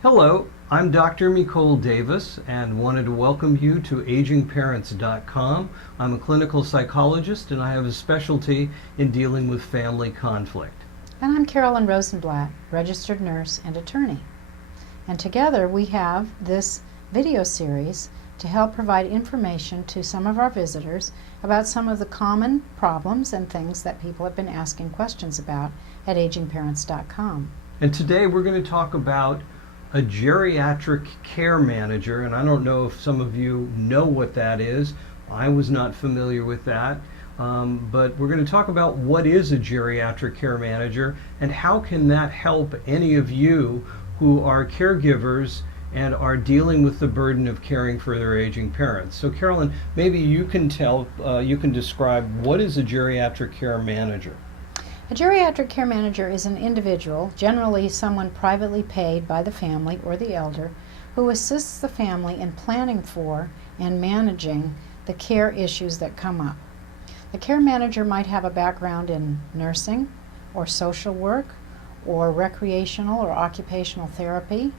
Hello, I'm Dr. Mikol Davis and wanted to welcome you to agingparents.com. I'm a clinical psychologist and I have a specialty in dealing with family conflict. And I'm Carolyn Rosenblatt, registered nurse and attorney. And together we have this video series to help provide information to some of our visitors about some of the common problems and things that people have been asking questions about at agingparents.com. And today we're going to talk about a geriatric care manager, and I don't know if some of you know what that is. I was not familiar with that. But we're going to talk about what is a geriatric care manager and how can that help any of you who are caregivers and are dealing with the burden of caring for their aging parents. So Carolyn, maybe you can describe what is a geriatric care manager. A geriatric care manager is an individual, generally someone privately paid by the family or the elder, who assists the family in planning for and managing the care issues that come up. The care manager might have a background in nursing or social work or recreational or occupational therapy,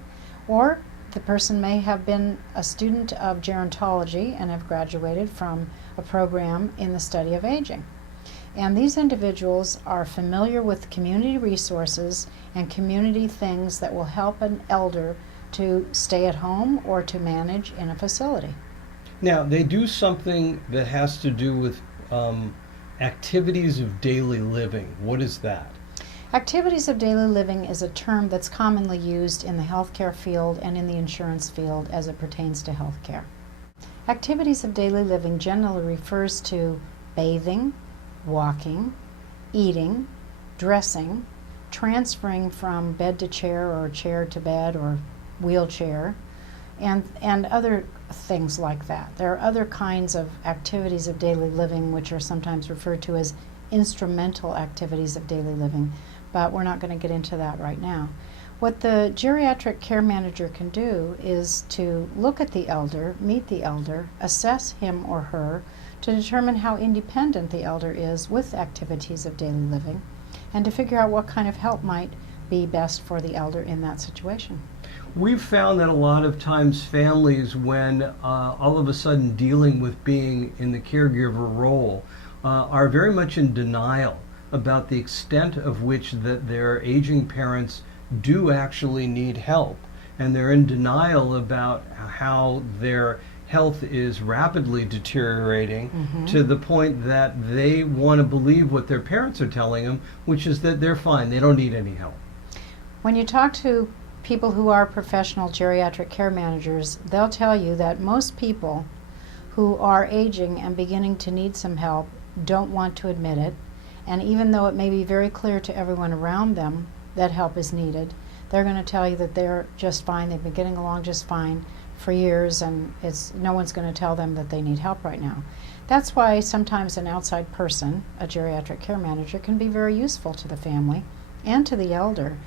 or the person may have been a student of gerontology and have graduated from a program in the study of aging. And these individuals are familiar with community resources and community things that will help an elder to stay at home or to manage in a facility. Now, they do something that has to do with activities of daily living. What is that? Activities of daily living is a term that's commonly used in the healthcare field and in the insurance field as it pertains to healthcare. Activities of daily living generally refers to bathing, walking, eating, dressing, transferring from bed to chair or chair to bed or wheelchair, and other things like that. There are other kinds of activities of daily living which are sometimes referred to as instrumental activities of daily living, but we're not going to get into that right now. What the geriatric care manager can do is to look at the elder, meet the elder, assess him or her to determine how independent the elder is with activities of daily living, and to figure out what kind of help might be best for the elder in that situation. We've found that a lot of times families, when all of a sudden dealing with being in the caregiver role, are very much in denial about the extent of which that their aging parents do actually need help. And they're in denial about how their health is rapidly deteriorating to the point that they want to believe what their parents are telling them, which is that they're fine, they don't need any help. When you talk to people who are professional geriatric care managers, they'll tell you that most people who are aging and beginning to need some help don't want to admit it, and even though it may be very clear to everyone around them that help is needed, they're going to tell you that they're just fine, they've been getting along just fine for years, and no one's going to tell them that they need help right now. That's why sometimes an outside person, a geriatric care manager, can be very useful to the family and to the elder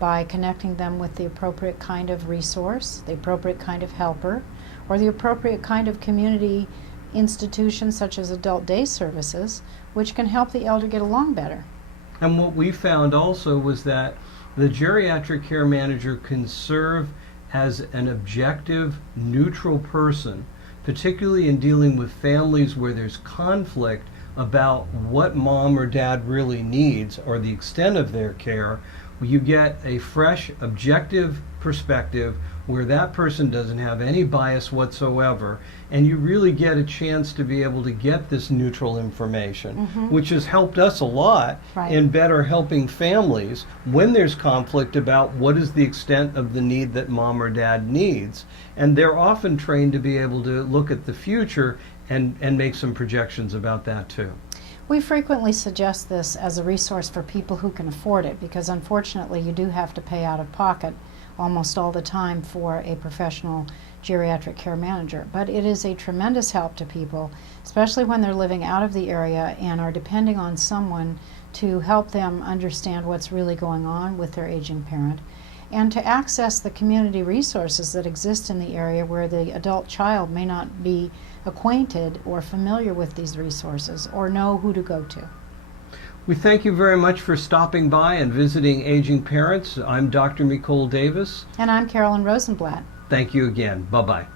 by connecting them with the appropriate kind of resource, the appropriate kind of helper, or the appropriate kind of community institution such as adult day services, which can help the elder get along better. And what we found also was that the geriatric care manager can serve as an objective, neutral person, particularly in dealing with families where there's conflict about what mom or dad really needs or the extent of their care. You get a fresh, objective perspective where that person doesn't have any bias whatsoever, and you really get a chance to be able to get this neutral information, which has helped us a lot in better helping families when there's conflict about what is the extent of the need that mom or dad needs. And they're often trained to be able to look at the future and make some projections about that too. We frequently suggest this as a resource for people who can afford it, because unfortunately you do have to pay out of pocket almost all the time for a professional geriatric care manager. But it is a tremendous help to people, especially when they're living out of the area and are depending on someone to help them understand what's really going on with their aging parent, and to access the community resources that exist in the area where the adult child may not be acquainted or familiar with these resources or know who to go to. We thank you very much for stopping by and visiting Aging Parents. I'm Dr. Mikol Davis. And I'm Carolyn Rosenblatt. Thank you again. Bye-bye.